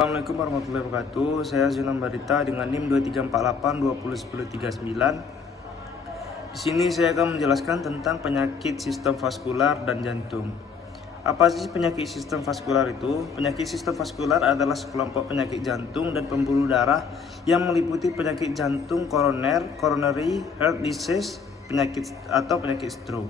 Assalamualaikum warahmatullahi wabarakatuh. Saya Zunan Barita dengan NIM 2348201039. Di sini saya akan menjelaskan tentang penyakit sistem vaskular dan jantung. Apa sih penyakit sistem vaskular itu? Penyakit sistem vaskular adalah sekelompok penyakit jantung dan pembuluh darah yang meliputi penyakit jantung koroner, coronary heart disease, penyakit stroke.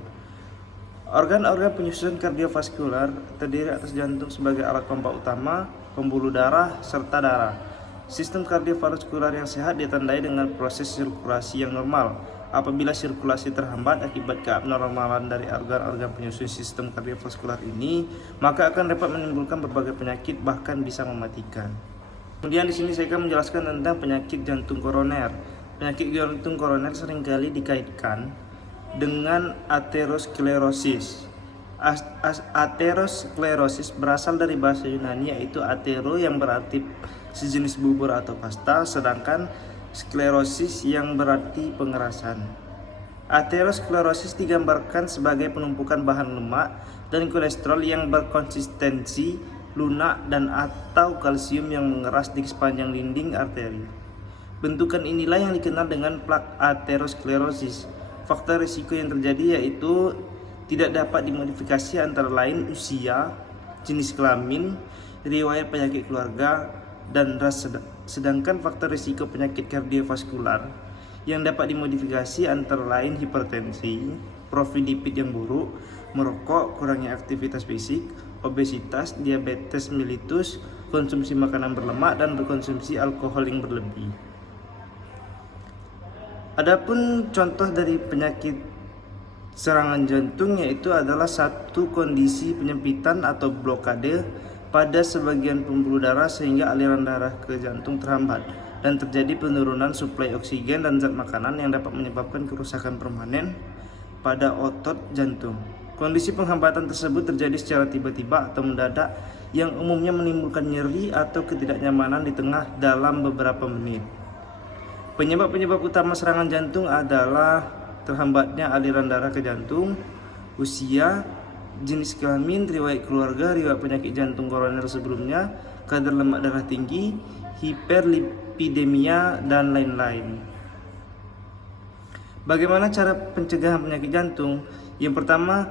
Organ-organ penyusunan kardiovaskular terdiri atas jantung sebagai alat pompa utama, pembuluh darah, serta darah. Sistem kardiovaskular yang sehat ditandai dengan proses sirkulasi yang normal. Apabila sirkulasi terhambat akibat keabnormalan dari organ-organ penyusun sistem kardiovaskular ini, maka akan dapat menimbulkan berbagai penyakit, bahkan bisa mematikan. Kemudian di sini saya akan menjelaskan tentang penyakit jantung koroner. Penyakit jantung koroner seringkali dikaitkan dengan aterosklerosis. Aterosklerosis berasal dari bahasa Yunani, yaitu atero yang berarti sejenis bubur atau pasta, sedangkan sklerosis yang berarti pengerasan. Aterosklerosis digambarkan sebagai penumpukan bahan lemak dan kolesterol yang berkonsistensi lunak dan atau kalsium yang mengeras di sepanjang dinding arteri. Bentukan inilah yang dikenal dengan plak aterosklerosis. Faktor risiko yang terjadi yaitu tidak dapat dimodifikasi, antara lain usia, jenis kelamin, riwayat penyakit keluarga, dan ras. Sedangkan faktor risiko penyakit kardiovaskular yang dapat dimodifikasi antara lain hipertensi, profil lipid yang buruk, merokok, kurangnya aktivitas fisik, obesitas, diabetes mellitus, konsumsi makanan berlemak, dan berkonsumsi alkohol yang berlebih. Adapun contoh dari penyakit serangan jantung yaitu adalah satu kondisi penyempitan atau blokade pada sebagian pembuluh darah sehingga aliran darah ke jantung terhambat dan terjadi penurunan suplai oksigen dan zat makanan yang dapat menyebabkan kerusakan permanen pada otot jantung. Kondisi penghambatan tersebut terjadi secara tiba-tiba atau mendadak yang umumnya menimbulkan nyeri atau ketidaknyamanan di tengah dalam beberapa menit. Penyebab-penyebab utama serangan jantung adalah terhambatnya aliran darah ke jantung, usia, jenis kelamin, riwayat keluarga, riwayat penyakit jantung koroner sebelumnya, kadar lemak darah tinggi, hiperlipidemia, dan lain-lain. Bagaimana cara pencegahan penyakit jantung? Yang pertama,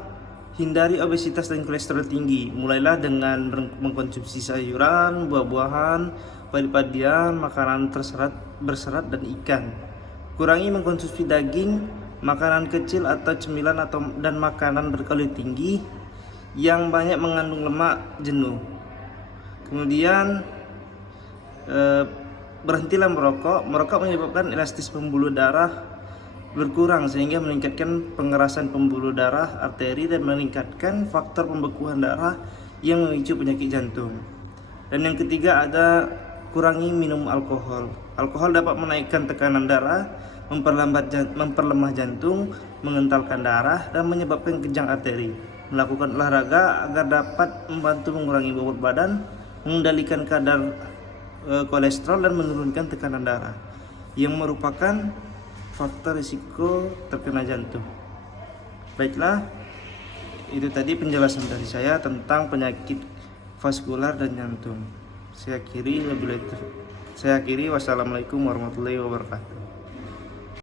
hindari obesitas dan kolesterol tinggi. Mulailah dengan mengkonsumsi sayuran, buah-buahan, padi-padian, makanan berserat dan ikan. Kurangi mengkonsumsi daging, makanan kecil atau cemilan dan makanan berkalori tinggi yang banyak mengandung lemak jenuh. Kemudian berhentilah merokok. Merokok menyebabkan elastis pembuluh darah berkurang sehingga meningkatkan pengerasan pembuluh darah arteri dan meningkatkan faktor pembekuan darah yang memicu penyakit jantung. Dan yang ketiga ada kurangi minum alkohol. Alkohol dapat menaikkan tekanan darah, memperlemah jantung, mengentalkan darah, dan menyebabkan kejang arteri. Melakukan olahraga agar dapat membantu mengurangi bobot badan, mengendalikan kadar kolesterol, dan menurunkan tekanan darah, yang merupakan faktor risiko terkena jantung. Baiklah, itu tadi penjelasan dari saya tentang penyakit vaskular dan jantung. Saya akhiri, wassalamualaikum warahmatullahi wabarakatuh.